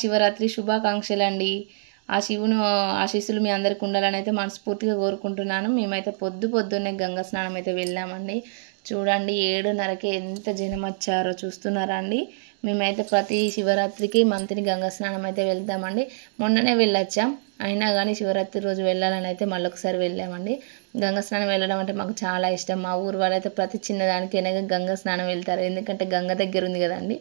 శివరాత్రి శుభాకాంక్షలండి. ఆ శివుని ఆశీస్సులు మీ అందరికి ఉండాలని అయితే మనస్ఫూర్తిగా కోరుకుంటున్నాను. మేమైతే పొద్దున్నే గంగా స్నానం అయితే వెళ్ళామండి. చూడండి 7:30కే ఎంత జనం వచ్చారో చూస్తున్నారా అండి. మేమైతే ప్రతి శివరాత్రికి మంత్ని గంగా స్నానం అయితే వెళ్తామండి. మొన్ననే వెళ్ళొచ్చాం, అయినా కానీ శివరాత్రి రోజు వెళ్ళాలని అయితే మళ్ళొకసారి వెళ్ళామండి. గంగా స్నానం వెళ్ళడం అంటే మాకు చాలా ఇష్టం. మా ఊరు వాళ్ళైతే ప్రతి చిన్నదానికైనా గంగా స్నానం వెళ్తారు. ఎందుకంటే గంగ దగ్గర ఉంది కదండి,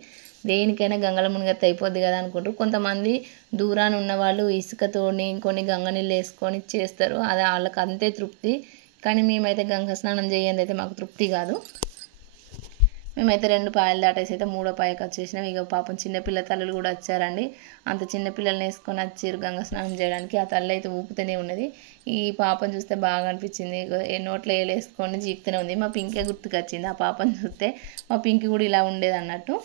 దేనికైనా గంగల మునిగత్తి అయిపోద్ది కదా అనుకుంటారు. కొంతమంది దూరాన ఉన్నవాళ్ళు ఇసుకతోని కొన్ని గంగ నీళ్ళు వేసుకొని చేస్తారు, అది వాళ్ళకి అంతే తృప్తి. కానీ మేమైతే గంగా స్నానం చేయండి అయితే మాకు తృప్తి కాదు. మేమైతే 2 పాయలు దాటేసి అయితే 3వ పాయకి వచ్చేసినాం. ఇక పాపం చిన్నపిల్ల తల్లులు కూడా వచ్చారండి. అంత చిన్నపిల్లల్ని వేసుకొని వచ్చారు గంగా స్నానం చేయడానికి. ఆ తల్లి అయితే ఊపుతూనే ఉన్నది. ఈ పాపను చూస్తే బాగా అనిపించింది. నోట్లో వేసుకొని జీపుతూనే ఉంది. మా పింకే గుర్తుకొచ్చింది ఆ పాపను చూస్తే. మా పింకి కూడా ఇలా ఉండేది అన్నట్టు.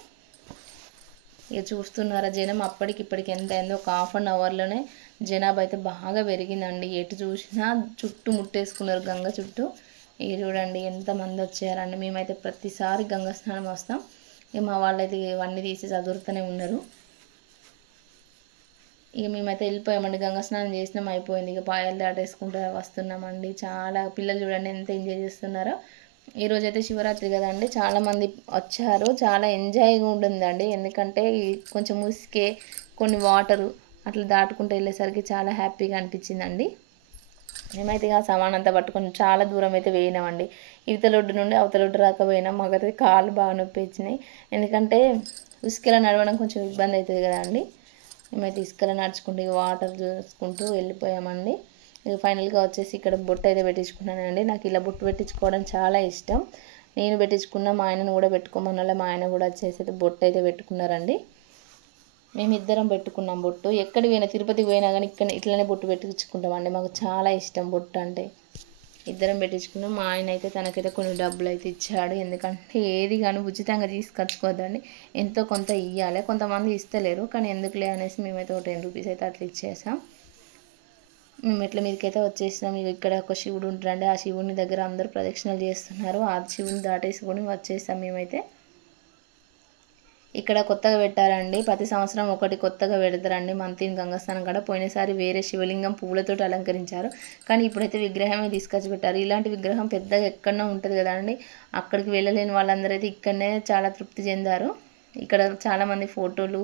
ఇక చూస్తున్నారా జనం అప్పటికిప్పటికి ఎంత అయిందో. ఒక ½ అవర్లోనే జనాభా అయితే బాగా పెరిగిందండి. ఎటు చూసినా చుట్టూ ముట్టేసుకున్నారు గంగ చుట్టూ. ఇక చూడండి ఎంతమంది వచ్చారండి. మేమైతే ప్రతిసారి గంగా స్నానం వస్తాం. ఇక మా వాళ్ళైతే ఇవన్నీ తీసి చదువుతూనే ఉన్నారు. ఇక మేమైతే వెళ్ళిపోయామండి. గంగా స్నానం చేసినాం, అయిపోయింది. ఇక పాయలు దాటేసుకుంటూ వస్తున్నామండి. చాలా పిల్లలు చూడండి ఎంత ఎంజాయ్ చేస్తున్నారో. ఈరోజైతే శివరాత్రి కదండి, చాలామంది వచ్చారు. చాలా ఎంజాయ్గా ఉంటుందండి. ఎందుకంటే కొంచెం ఉసికే కొన్ని వాటరు అట్లా దాటుకుంటూ వెళ్ళేసరికి చాలా హ్యాపీగా అనిపించిందండి. మేమైతే ఇక సామాన్ అంతా పట్టుకొని చాలా దూరం అయితే వేయినామండి. ఇవతలొడ్డు నుండి అవతలొడ్డు రాకపోయినాం. మాకైతే కాళ్ళు బాగా నొప్పి వచ్చినాయి. ఎందుకంటే ఉసుకలో నడవడం కొంచెం ఇబ్బంది అవుతుంది కదా అండి. మేమైతే ఇసుకలో నడుచుకుంటూ వాటర్ చూసుకుంటూ వెళ్ళిపోయామండి. ఇక ఫైనల్గా వచ్చేసి ఇక్కడ బొట్టు అయితే పెట్టించుకున్నానండి. నాకు ఇలా బొట్టు పెట్టించుకోవడం చాలా ఇష్టం. నేను పెట్టించుకున్న, మా ఆయనను కూడా పెట్టుకోమన్న మా ఆయన కూడా వచ్చేసి అయితే బొట్టు అయితే పెట్టుకున్నారండి. మేమిద్దరం పెట్టుకున్నాం బొట్టు. ఎక్కడికి పోయినా, తిరుపతికి పోయినా కానీ ఇక్కడ ఇట్లనే బొట్టు పెట్టించుకుంటామండి. మాకు చాలా ఇష్టం బొట్టు అంటే. ఇద్దరం పెట్టించుకున్నాం. మా ఆయన అయితే తనకైతే కొన్ని డబ్బులు అయితే ఇచ్చాడు. ఎందుకంటే ఏది కానీ ఉచితంగా తీసుకొచ్చుకోవద్దండి, ఎంతో కొంత ఇవ్వాలి. కొంతమంది ఇస్తలేరు, కానీ ఎందుకులే అనేసి మేమైతే ఒక 10 రూపీస్ అయితే అట్లా ఇచ్చేసాం. మేము మెట్ల మీదకైతే వచ్చేసినాం. ఇక్కడ ఒక శివుడు ఉంటారండి, ఆ శివుని దగ్గర అందరూ ప్రదక్షిణలు చేస్తున్నారు. ఆ శివుని దాటేసుకొని వచ్చేసాం మేమైతే. ఇక్కడ కొత్తగా పెట్టారండి, ప్రతి సంవత్సరం ఒకటి కొత్తగా పెడతారండి మంత్రి గంగాస్నానం కాడ. పోయినసారి వేరే శివలింగం పువ్వులతో అలంకరించారు, కానీ ఇప్పుడైతే విగ్రహమే తీసుకొచ్చి పెట్టారు. ఇలాంటి విగ్రహం పెద్దగా ఎక్కడో ఉంటుంది కదా అండి, అక్కడికి వెళ్ళలేని వాళ్ళందరూ అయితే ఇక్కడనే చాలా తృప్తి చెందారు. ఇక్కడ చాలామంది ఫోటోలు,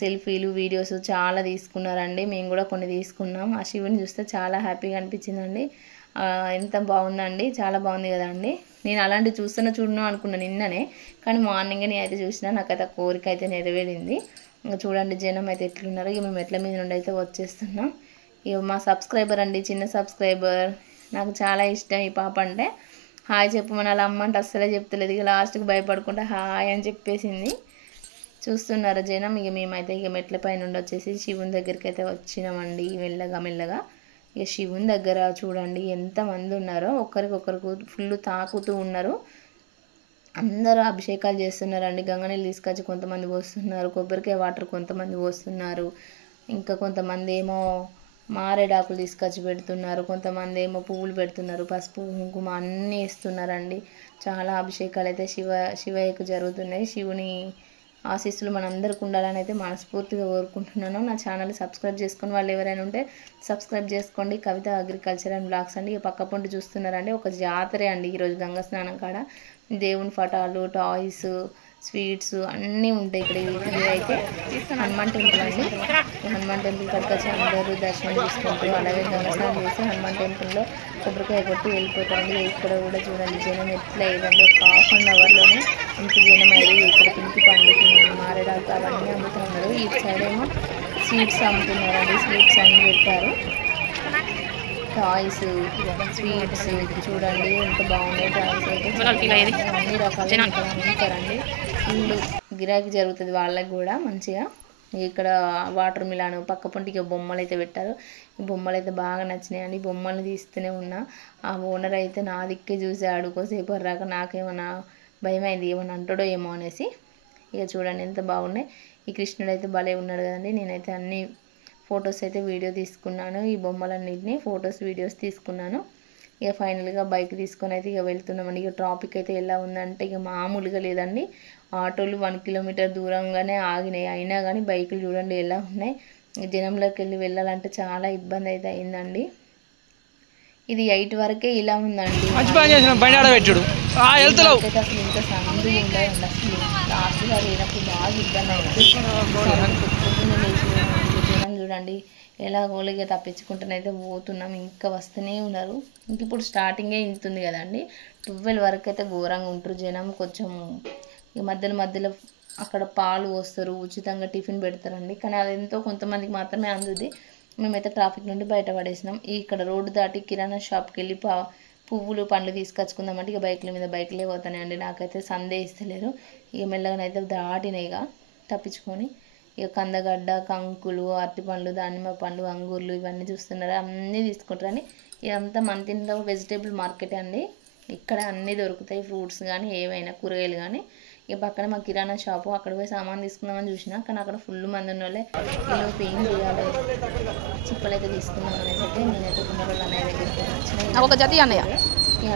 సెల్ఫీలు, వీడియోస్ చాలా తీసుకున్నారండి. మేము కూడా కొన్ని తీసుకున్నాం. ఆ శివుని చూస్తే చాలా హ్యాపీగా అనిపించిందండి. ఎంత బాగుందండి, చాలా బాగుంది కదా అండి. నేను అలాంటివి చూడను అనుకున్నాను నిన్ననే, కానీ మార్నింగే నేను అయితే చూసినా. నాకైతే ఆ కోరిక అయితే నెరవేరింది. ఇంకా చూడండి జనం అయితే ఎట్లున్నారో. ఇక మేము మెట్ల మీద నుండి అయితే వచ్చేస్తున్నాం. ఇక మా సబ్స్క్రైబర్ అండి, చిన్న సబ్స్క్రైబర్, నాకు చాలా ఇష్టం ఈ పాప అంటే. హాయ్ చెప్పమని అలా అమ్మంటే అస్సలే చెప్తలేదు. ఇక లాస్ట్కి భయపడకుండా హాయ్ అని చెప్పేసింది. చూస్తున్నారా జనం. ఇక మేమైతే ఇక మెట్ల పై నుండి వచ్చేసి శివుని దగ్గరికి అయితే వచ్చినామండి మెల్లగా. ఇక శివుని దగ్గర చూడండి ఎంతమంది ఉన్నారో, ఒకరికొకరికి ఫుల్ తాకుతూ ఉన్నారు. అందరూ అభిషేకాలు చేస్తున్నారండి. గంగ నీళ్ళు తీసుకొచ్చి కొంతమంది పోస్తున్నారు, కొబ్బరికాయ వాటర్ కొంతమంది పోస్తున్నారు, ఇంకా కొంతమంది ఏమో మారేడాకులు తీసుకొచ్చి పెడుతున్నారు, కొంతమంది ఏమో పువ్వులు పెడుతున్నారు, పసుపు కుంకుమ అన్నీ వేస్తున్నారండి. చాలా అభిషేకాలు అయితే శివయ్యకు జరుగుతున్నాయి. శివుని ఆశీస్సులు మనందరికి ఉండాలని అయితే మనస్ఫూర్తిగా కోరుకుంటున్నాను. నా ఛానల్ సబ్స్క్రైబ్ చేసుకుని వాళ్ళు ఎవరైనా ఉంటే సబ్స్క్రైబ్ చేసుకోండి. కవిత అగ్రికల్చర్ అండ్ బ్లాగ్స్ అండి. ఇక పక్క పొంటి చూస్తున్నారండి, ఒక జాతరే అండి ఈరోజు గంగా స్నానం కాడ. దేవుని పటాలు, టాయ్స్, స్వీట్స్ అన్నీ ఉంటాయి ఇక్కడ. ఇది అయితే హనుమాన్ టెంపుల్ అండి. హనుమాన్ టెంపుల్ కాడికి వచ్చి అందరూ దర్శనం చేసుకుంటారు. అలాగే గంగా స్నానం చేసి హనుమాన్ టెంపుల్లో కొబ్బరికాయ కొట్టి వెళ్ళిపోతారండి. ఇక్కడ కూడా చూడండి జనం ఎట్లా ఏదండి, ఒక ½ అవర్లోనే ఇంత జనం అయ్యి. ఇక్కడ పింకి పండుకి మారేడాకు అవన్నీ అమ్ముతున్నారు. ఈ సైడ్ ఏమో స్వీట్స్ అమ్ముతున్నారండి, స్వీట్స్ అన్నీ పెట్టారు. టాయ్స్, స్వీట్స్ చూడండి ఎంత బాగున్నాయి. టాయ్స్ అయితే అన్ని రకాలు అమ్ముతారండి. ఫుల్ గిరాకీ జరుగుతుంది వాళ్ళకి కూడా మంచిగా. ఇక్కడ వాటర్ మిలాన్ పక్క పొంటికి బొమ్మలు అయితే పెట్టారు. ఈ బొమ్మలు అయితే బాగా నచ్చినాయండి. బొమ్మలు తీస్తూనే ఉన్నా. ఆ ఓనర్ అయితే నా దిక్కే చూసాడు కోసేపు రాక. నాకేమన్నా భయమైంది, ఏమన్నా అంటాడో ఏమో అనేసి. ఇక చూడండి ఎంత బాగున్నాయి. ఈ కృష్ణుడు అయితే భలే ఉన్నాడు కదండి. నేనైతే అన్ని ఫొటోస్ అయితే వీడియో తీసుకున్నాను. ఈ బొమ్మలన్నింటినీ ఫొటోస్ వీడియోస్ తీసుకున్నాను. ఇక ఫైనల్గా బైక్ తీసుకొని అయితే ఇక వెళ్తున్నామండి. ఇక ట్రాఫిక్ అయితే ఎలా ఉందంటే ఇక మామూలుగా లేదండి. ఆటోలు 1 కిలోమీటర్ దూరంగానే ఆగినాయి. అయినా కానీ బైకులు చూడండి ఎలా ఉన్నాయి. జనంలోకి వెళ్ళి వెళ్ళాలంటే చాలా ఇబ్బంది అయితే అయిందండి. ఇది 8 వరకే ఇలా ఉందండి. అయితే అసలు ఇంత సందు ఉండదండి. అసలు లాస్ట్ సారి లేనప్పుడు బాగా ఇబ్బంది అయింది. పొద్దున్నే లేచి జనం చూడండి ఎలా గోలిగా తప్పించుకుంటూనైతే పోతున్నాం. ఇంకా వస్తూనే ఉన్నారు. ఇంక ఇప్పుడు స్టార్టింగే ఇంతుంది కదండి. 12 వరకు అయితే ఘోరంగా ఉంటారు జనం. కొంచెం ఈ మధ్యలో అక్కడ పాలు పోస్తారు, ఉచితంగా టిఫిన్ పెడతారండి. కానీ అది ఎంతో కొంతమందికి మాత్రమే అందుద్ది. మేమైతే ట్రాఫిక్ నుండి బయటపడేసినాం. ఇక్కడ రోడ్డు దాటి కిరాణా షాప్కి వెళ్ళి పువ్వులు పండ్లు తీసుకొచ్చుకుందామంటే ఇక బైకుల మీద బైకులే పోతానండి. నాకైతే సందే ఇస్తలేరు. ఇక మెల్లగానైతే దాటినాయి ఇక తప్పించుకొని. ఇక కందగడ్డ, కంకులు, అరటిపండ్లు, దానిమ్మ పండ్లు, అంగూర్లు ఇవన్నీ చూస్తున్నారు. అన్నీ తీసుకుంటారని ఇదంతా మంతిలో వెజిటేబుల్ మార్కెట్ అండి. ఇక్కడ అన్నీ దొరుకుతాయి. ఫ్రూట్స్ కానీ ఏవైనా కూరగాయలు కానీ. ఇక పక్కన మా కిరాణా షాపు, అక్కడ పోయి సామాన్ తీసుకుందామని చూసినా కానీ అక్కడ ఫుల్ మంది ఉన్న వాళ్ళే ఈలోపు ఏం చేయాలి చిప్పలు అయితే తీసుకుందాం అనేసి అయితే నేనైతే గుమ్మరోళ్ళు అన్నయ్య దగ్గరికి వచ్చిన ఒక జతి అన్నయ్య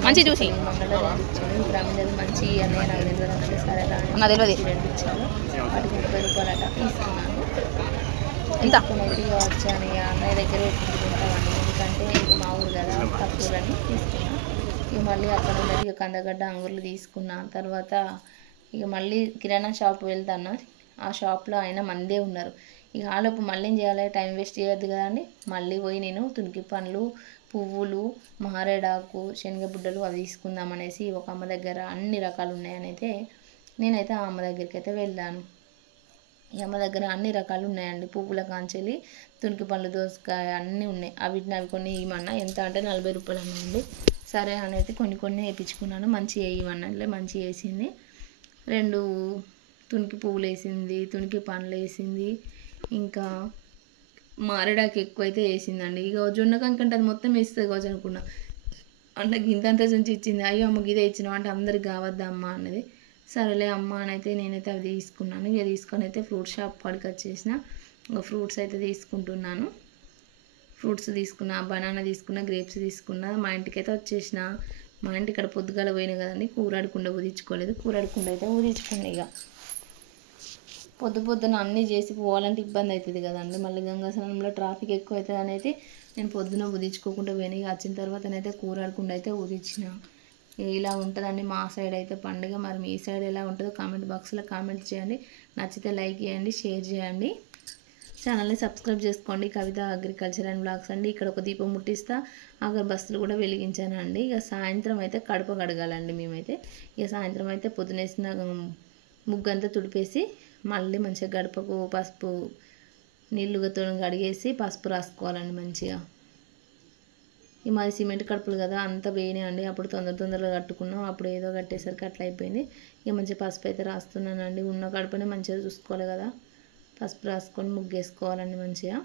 మంచి చూసి మంగళ రెండు ఇచ్చాడు. ఇప్పుడు అమ్మ మంచి అన్నయ్య నాకు తెలియదు అన్నది. సరే నా తెలియదు రెండు ఇచ్చాడు. వాటికి 30 రూపాయలు అట్లా తీసుకున్నాను. తీసుకున్నైతే ఇక వచ్చాను. ఇక అన్నయ్య దగ్గర పెట్టుకుంటామండి. ఎందుకంటే ఇక మా ఊరు కదా తక్కువని తీసుకున్నాను. ఇక మళ్ళీ అక్కడ ఉన్నది ఇక కందగడ్డ, అంగూర్లు తీసుకున్నా. తర్వాత ఇక మళ్ళీ కిరాణా షాప్ వెళ్తాను. ఆ షాప్లో అయినా మందే ఉన్నారు. ఇక ఆలోపు మళ్ళీ ఏం చేయాలి, టైం వేస్ట్ చేయొద్దు కదండి. మళ్ళీ పోయి నేను తునికి పండ్లు, పువ్వులు, మారేడాకు, శనగబుడ్డలు అవి తీసుకుందాం అనేసి ఒక అమ్మ దగ్గర అన్ని రకాలు ఉన్నాయని అయితే నేనైతే ఆ అమ్మ దగ్గరికి అయితే వెళ్ళాను. ఈ అమ్మ దగ్గర అన్ని రకాలు ఉన్నాయండి. పువ్వుల కాంచెలి, తునికి పండ్లు, దోసకాయ అన్నీ ఉన్నాయి. అవి కొన్ని ఇవ్వమన్నా. ఎంత అంటే 40 రూపాయలు అన్నాయండి. సరే అనేది కొన్ని వేయించుకున్నాను. మంచి వేయమన్నా మంచి వేసింది. 2 తునికి పువ్వులు వేసింది, తునికి పండ్లు వేసింది, ఇంకా మారేడాకు ఎక్కువైతే వేసిందండి. ఇక జొన్న కంకంటే అది మొత్తం వేస్తుంది కావచ్చు అనుకున్నా. అంటే గింతంతా నుంచి ఇచ్చింది. అయ్యో అమ్మకి ఇదే ఇచ్చినావు అంటే అందరికి కావద్దా అమ్మ అన్నది. సరేలే అమ్మ అని అయితే నేనైతే అవి తీసుకున్నాను. ఇక తీసుకొని అయితే ఫ్రూట్ షాప్ కాడికి వచ్చేసిన. ఇంకా ఫ్రూట్స్ అయితే తీసుకుంటున్నాను. ఫ్రూట్స్ తీసుకున్నా, బనానా తీసుకున్నా, గ్రేప్స్ తీసుకున్నా. మా ఇంటికి అయితే వచ్చేసిన. మా ఇంటి ఇక్కడ పొద్దుగాల పోయినా కదండి. కూరాడకుండా ఊదించుకోలేదు. కూరాడకుండా అయితే ఊదించుకున్నా. ఇక పొద్దున అన్నీ చేసి పోవాలంటే ఇబ్బంది అవుతుంది కదండి. మళ్ళీ గంగాస్నానంలో ట్రాఫిక్ ఎక్కువ అవుతుంది అనేది నేను పొద్దున ఊదించుకోకుండా పోయినా. ఇక వచ్చిన తర్వాతనైతే కూరాడకుండా అయితే ఊదించిన. ఇలా ఉంటుందండి మా సైడ్ అయితే పండుగ. మరి మీ సైడ్ ఎలా ఉంటుందో కామెంట్ బాక్స్లో కామెంట్ చేయండి. నచ్చితే లైక్ చేయండి, షేర్ చేయండి. ఛానల్ని సబ్స్క్రైబ్ చేసుకోండి. కవిత అగ్రికల్చర్ అండ్ బ్లాగ్స్ అండి. ఇక్కడ ఒక దీపం ముట్టిస్తా, అగరబత్తులు కూడా వెలిగించానండి. ఇక సాయంత్రం అయితే కడప కడగాలండి మేమైతే. ఇక సాయంత్రం అయితే పొద్దునేసిన ముగ్గంతా తుడిపేసి మళ్ళీ మంచిగా గడపకు పసుపు నీళ్ళుతో కడిగేసి పసుపు రాసుకోవాలండి మంచిగా. ఈ మాది సిమెంట్ కడుపులు కదా అంత వేయనండి. అప్పుడు తొందరగా కట్టుకున్నాం. అప్పుడు ఏదో కట్టేసరికి అట్లా అయిపోయింది. ఇక మంచిగా పసుపు అయితే రాస్తున్నానండి. ఉన్న కడుపునే మంచిగా చూసుకోవాలి కదా. పసుపు రాసుకొని ముగ్గేసుకోవాలండి మంచిగా.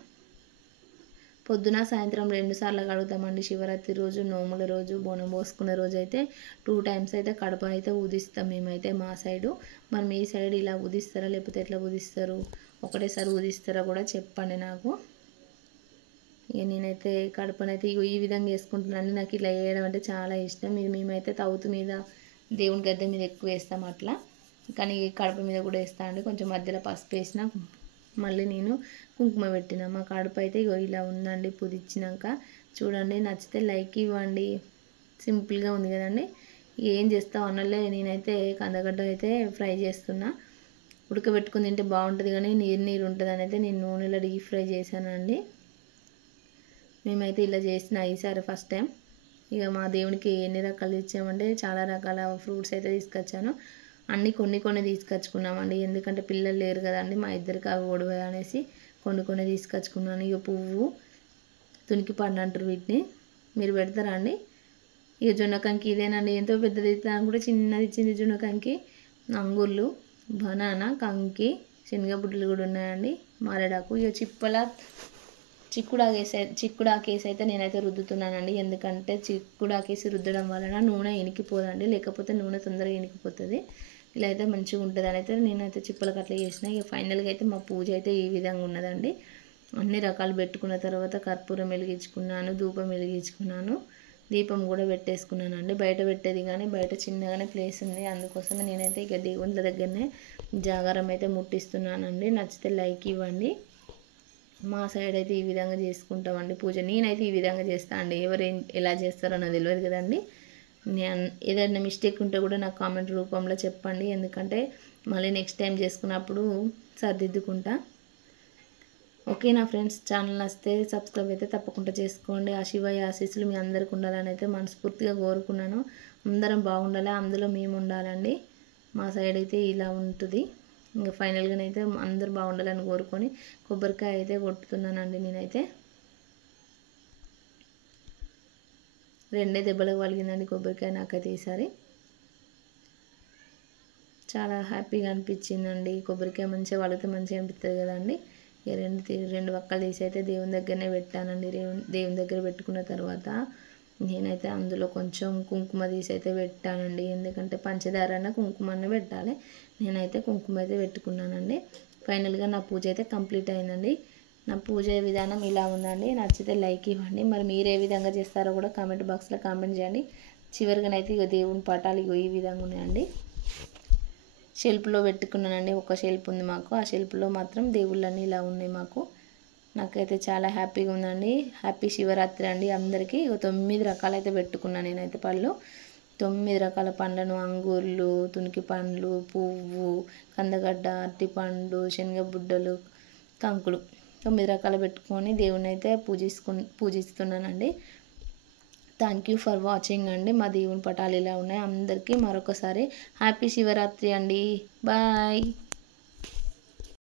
పొద్దున సాయంత్రం 2 సార్లు కడుగుతామండి. శివరాత్రి రోజు, నోముల రోజు, బోనం పోసుకునే రోజు అయితే 2 టైమ్స్ అయితే కడప అయితే ఊదిస్తాం మేమైతే మా సైడు. మరి మీ సైడ్ ఇలా ఊదిస్తారా లేకపోతే ఎట్లా ఊదిస్తారు, ఒకటేసారి ఊదిస్తారా కూడా చెప్పండి నాకు. ఇక నేనైతే కడపనైతే ఈ విధంగా వేసుకుంటున్నాను. నాకు ఇలా వేయడం అంటే చాలా ఇష్టం. మేమైతే తవ్వుతు మీద దేవుని గద్దె మీద ఎక్కువ వేస్తాం అట్లా. కానీ కడప మీద కూడా వేస్తానండి. కొంచెం మధ్యలో పసుపు వేసిన, మళ్ళీ నేను కుంకుమ పెట్టిన. మా కడప అయితే ఇలా ఉందండి పుదిచ్చినాక. చూడండి, నచ్చితే లైక్ ఇవ్వండి. సింపుల్గా ఉంది కదండి. ఏం చేస్తాం అన్నలే నేనైతే కందగడ్డ అయితే ఫ్రై చేస్తున్నా. ఉడకబెట్టుకుని తింటే బాగుంటుంది కానీ నీరు ఉంటుంది అని అయితే నేను నూనెలో డీప్ ఫ్రై చేశానండి. మేమైతే ఇలా చేసిన ఈసారి ఫస్ట్ టైం. ఇక మా దేవునికి ఎన్ని రకాలు ఇచ్చామంటే చాలా రకాల ఫ్రూట్స్ అయితే తీసుకొచ్చాను. అన్నీ కొన్ని తీసుకొచ్చుకున్నామండి. ఎందుకంటే పిల్లలు లేరు కదండి మా ఇద్దరికి, అవి ఒడవ అనేసి కొన్ని తీసుకొచ్చుకున్నాను. ఇక పువ్వు, తునికి పండు అంటారు వీటిని. మీరు పెడతారా అండి? ఇక జొన్నకంకి ఇదేనండి. ఎంతో పెద్దది దాని కూడా చిన్నది ఇచ్చింది జొన్నకంకి. అంగూర్లు, బనానా, కంకి, శనగబుడ్డలు కూడా ఉన్నాయండి, మారేడాకు. ఇక చిక్కుడాకేసి అయితే నేనైతే రుద్దుతున్నానండి. ఎందుకంటే చిక్కుడాకేసి రుద్దడం వలన నూనె ఇనికిపోదండి. లేకపోతే నూనె తొందరగా ఇనికిపోతుంది. ఇలా అయితే మంచిగా ఉంటుంది అని అయితే నేనైతే చిప్పలకు అట్లా చేసిన. ఇక ఫైనల్గా అయితే మా పూజ అయితే ఈ విధంగా ఉన్నదండి. అన్ని రకాలు పెట్టుకున్న తర్వాత కర్పూరం వెలిగించుకున్నాను, ధూపం వెలిగించుకున్నాను. దీపం కూడా పెట్టేసుకున్నానండి. బయట పెట్టేది కానీ బయట చిన్నగానే ప్లేస్ ఉంది, అందుకోసమే నేనైతే ఇక దేవుళ్ళ దగ్గరనే జాగారం అయితే ముట్టిస్తున్నానండి. నచ్చితే లైక్ ఇవ్వండి. మా సైడ్ అయితే ఈ విధంగా చేసుకుంటామండి పూజ. నేనైతే ఈ విధంగా చేస్తాను అండి. ఎవరు ఎలా చేస్తారో నాకు తెలియదు కదండి. నేను ఏదైనా మిస్టేక్ ఉంటే కూడా నాకు కామెంట్ రూపంలో చెప్పండి, ఎందుకంటే మళ్ళీ నెక్స్ట్ టైం చేసుకున్నప్పుడు సర్దిద్దుకుంటా. ఓకేనా ఫ్రెండ్స్, ఛానల్ నచ్చితే సబ్స్క్రైబ్ అయితే తప్పకుండా చేసుకోండి. ఆ శివయ్య ఆశీస్సులు మీ అందరికి ఉండాలని అయితే మనస్ఫూర్తిగా కోరుకున్నాను. అందరం బాగుండాలి, అందులో మేము ఉండాలండి. మా సైడ్ అయితే ఇలా ఉంటుంది. ఇంకా ఫైనల్గానైతే అందరు బాగుండాలని కోరుకొని కొబ్బరికాయ అయితే కొట్టుతున్నానండి. నేనైతే 2 దెబ్బలకు పలిగిందండి కొబ్బరికాయ నాకైతే ఈసారి. చాలా హ్యాపీగా అనిపించిందండి. కొబ్బరికాయ మంచిగా పలిగితే మంచిగా అనిపిస్తుంది కదండి. ఇక రెండు వక్కలు తీసి అయితే దేవుని దగ్గరనే పెట్టానండి. దేవుని దగ్గర పెట్టుకున్న తర్వాత నేనైతే అందులో కొంచెం కుంకుమ తీసి అయితే పెట్టానండి. ఎందుకంటే పంచదారన కుంకుమన్న పెట్టాలి. నేనైతే కుంకుమ అయితే పెట్టుకున్నానండి. ఫైనల్గా నా పూజ అయితే కంప్లీట్ అయిందండి. నా పూజ విధానం ఇలా ఉందండి. నచ్చితే లైక్ ఇవ్వండి. మరి మీరు ఏ విధంగా చేస్తారో కూడా కామెంట్ బాక్స్లో కామెంట్ చేయండి. చివరిగానైతే ఇక దేవుని పటాలు ఇగో ఈ విధంగా ఉన్నాయండి. షెల్ఫ్లో పెట్టుకున్నానండి. ఒక షెల్ఫ్ ఉంది మాకు, ఆ షెల్ఫ్లో మాత్రం దేవుళ్ళన్నీ ఇలా ఉన్నాయి మాకు. నాకైతే చాలా హ్యాపీగా ఉందండి. హ్యాపీ శివరాత్రి అండి అందరికీ. 9 రకాలైతే పెట్టుకున్నాను నేనైతే పళ్ళు. 9 రకాల పండ్లను, అంగూర్లు, తునికి పండ్లు, పువ్వు, కందగడ్డ, అరటిపండు, శనగబుడ్డలు, కంకులు 9 రకాలు పెట్టుకొని దేవుని అయితే పూజిస్తున్నానండి. థ్యాంక్ యూ ఫర్ వాచింగ్ అండి. మా దేవుని పటాలు ఇలా ఉన్నాయి. అందరికీ మరొకసారి హ్యాపీ శివరాత్రి అండి. బాయ్.